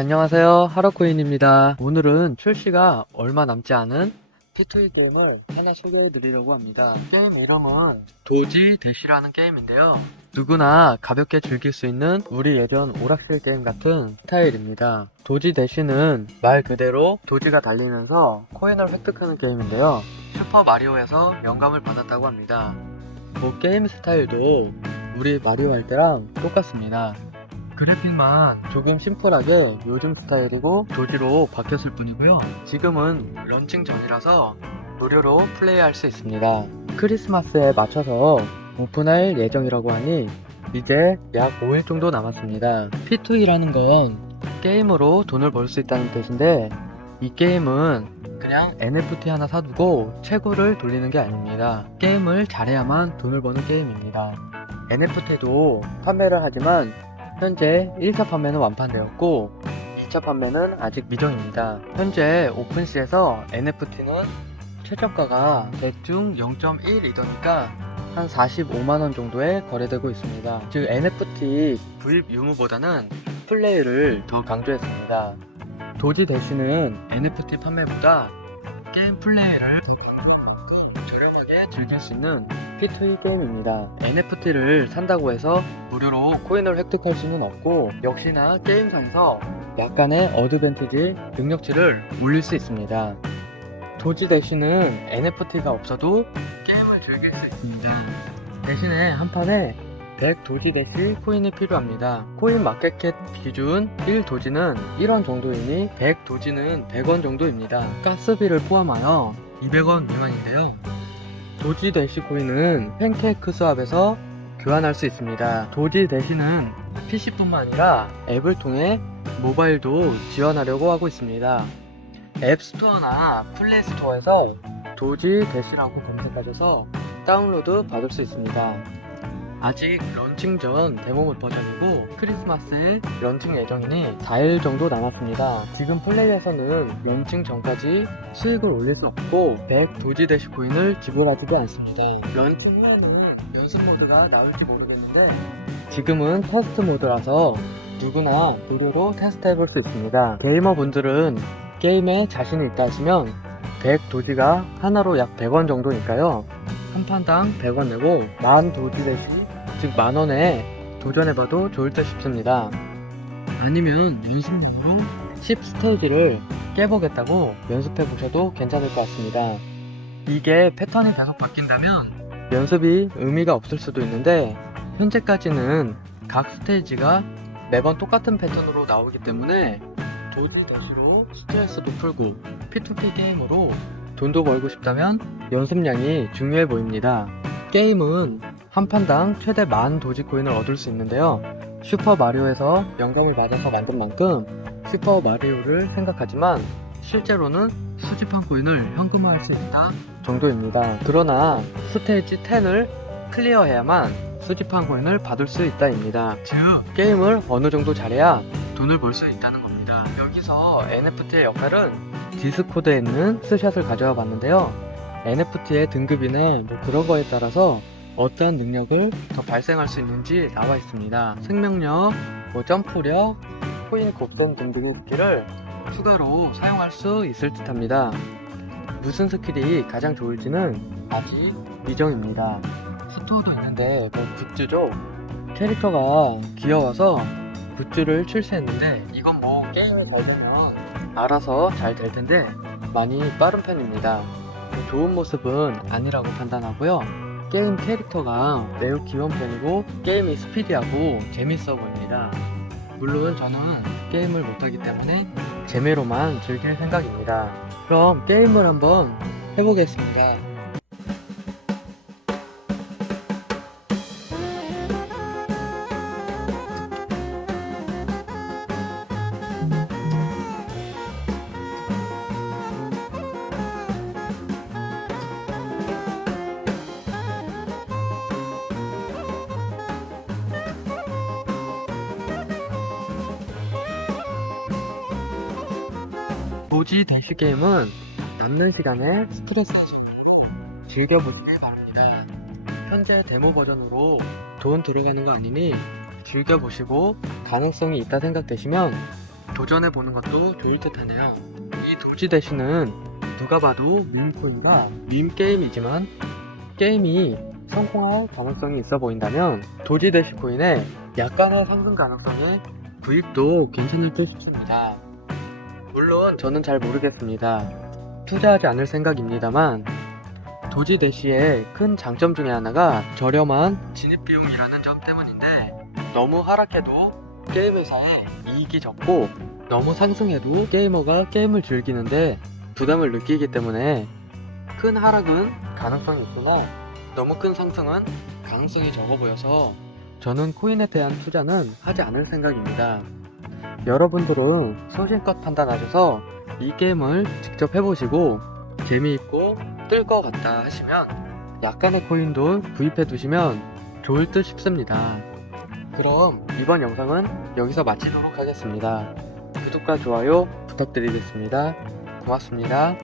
안녕하세요. 하루코인입니다. 오늘은 출시가 얼마 남지 않은 P2E 게임을 하나 소개해 드리려고 합니다. 게임 이름은 도지 대시라는 게임인데요. 누구나 가볍게 즐길 수 있는 우리 예전 오락실 게임 같은 스타일입니다. 도지 대시는 말 그대로 도지가 달리면서 코인을 획득하는 게임인데요. 슈퍼 마리오에서 영감을 받았다고 합니다. 뭐 게임 스타일도 우리 마리오 할 때랑 똑같습니다 그래픽만 조금 심플하게 요즘 스타일이고 도지로 바뀌었을 뿐이고요. 지금은 런칭 전이라서 무료로 플레이할 수 있습니다. 크리스마스에 맞춰서 오픈할 예정이라고 하니 이제 약 5일 정도 남았습니다. P2E라는 건 게임으로 돈을 벌 수 있다는 뜻인데 이 게임은 그냥 NFT 하나 사두고 채굴을 돌리는 게 아닙니다. 게임을 잘해야만 돈을 버는 게임입니다. NFT도 판매를 하지만 현재 1차 판매는 완판되었고 2차 판매는 아직 미정입니다. 현재 오픈시에서 NFT는 최저가가 대충 0.1이더니까 한 45만원 정도에 거래되고 있습니다. 즉 NFT 구입 유무보다는 플레이를 더 강조했습니다. 도지 대신은 NFT 판매보다 게임 플레이를 더 저렴하게 즐길 수 있는 P2E 게임입니다. NFT를 산다고 해서 무료로 코인을 획득할 수는 없고 역시나 게임상에서 약간의 어드밴티지 능력치를 올릴 수 있습니다. 도지 대신은 NFT가 없어도 게임을 즐길 수 있습니다. 대신에 한 판에 100 도지 대시 코인이 필요합니다. 코인 마켓캡 기준 1 도지는 1원 정도이니 100 도지는 100원 정도입니다. 가스비를 포함하여 200원 미만인데요. 도지 대시 코인은 팬케이크 수압에서 교환할 수 있습니다. 도지 대시는 PC뿐만 아니라 앱을 통해 모바일도 지원하려고 하고 있습니다. 앱스토어나 플레이스토어에서 도지 대시라고 검색하셔서 다운로드 받을 수 있습니다. 아직 런칭 전 데모 버전이고 크리스마스에 런칭 예정이니 4일 정도 남았습니다. 지금 플레이에서는 런칭 전까지 수익을 올릴 수 없고 100 도지 대시 코인을 지불하지도 않습니다. 런칭 후에는 연습 모드가 나올지 모르겠는데 지금은 테스트 모드라서 누구나 무료로 테스트 해볼 수 있습니다. 게이머 분들은 게임에 자신이 있다 하시면 100 도지가 하나로 약 100원 정도니까요. 한 판당 100원 내고 만 도지 대시 즉 만원에 도전해봐도 좋을 듯 싶습니다. 아니면 연습으로 10 스테이지를 깨보겠다고 연습해보셔도 괜찮을 것 같습니다. 이게 패턴이 계속 바뀐다면 연습이 의미가 없을 수도 있는데 현재까지는 각 스테이지가 매번 똑같은 패턴으로 나오기 때문에 도지 대시로 스트레스도 풀고 P2P 게임으로 돈도 벌고 싶다면 연습량이 중요해 보입니다. 게임은 한 판당 최대 만 도지코인을 얻을 수 있는데요. 슈퍼 마리오에서 영감을 받아서 만든 만큼 슈퍼 마리오를 생각하지만 실제로는 수집한 코인을 현금화할 수 있다 정도입니다. 그러나 스테이지 10을 클리어해야만 수집한 코인을 받을 수 있다입니다. 즉 게임을 어느 정도 잘해야 돈을 벌 수 있다는 겁니다. 여기서 NFT의 역할은 디스코드에 있는 스샷을 가져와 봤는데요. NFT의 등급이나 뭐 그런 거에 따라서 어떠한 능력을 더 발생할 수 있는지 나와 있습니다. 생명력, 뭐 점프력, 코인 곱셈 등등의 스킬을 추가로 사용할 수 있을 듯 합니다. 무슨 스킬이 가장 좋을지는 아직 미정입니다. 스토어도 있는데 뭐 굿즈죠. 캐릭터가 귀여워서 굿즈를 출시했는데 이건 뭐 게임을 걸면 알아서 잘 될 텐데 많이 빠른 편입니다. 좋은 모습은 아니라고 판단하고요. 게임 캐릭터가 매우 귀여운 편이고 게임이 스피디하고 재밌어 보입니다. 물론 저는 게임을 못하기 때문에 재미로만 즐길 생각입니다. 그럼 게임을 한번 해보겠습니다. 도지 대시 게임은 남는 시간에 스트레스 즐겨보시길 바랍니다. 현재 데모 버전으로 돈 들어가는 거 아니니 즐겨보시고 가능성이 있다 생각되시면 도전해 보는 것도 좋을 듯 하네요. 이 도지 대시는 누가 봐도 밈코인과 밈 게임이지만 게임이 성공할 가능성이 있어 보인다면 도지 대시 코인의 약간의 상승 가능성에 구입도 괜찮을 듯 싶습니다. 물론 저는 잘 모르겠습니다. 투자하지 않을 생각입니다만 도지 대시의 큰 장점 중에 하나가 저렴한 진입 비용이라는 점 때문인데 너무 하락해도 게임 회사에 이익이 적고 너무 상승해도 게이머가 게임을 즐기는데 부담을 느끼기 때문에 큰 하락은 가능성이 있으나 너무 큰 상승은 가능성이 적어 보여서 저는 코인에 대한 투자는 하지 않을 생각입니다. 여러분들은 소신껏 판단하셔서 이 게임을 직접 해보시고 재미있고 뜰 것 같다 하시면 약간의 코인도 구입해 두시면 좋을 듯 싶습니다. 그럼 이번 영상은 여기서 마치도록 하겠습니다. 구독과 좋아요 부탁드리겠습니다. 고맙습니다.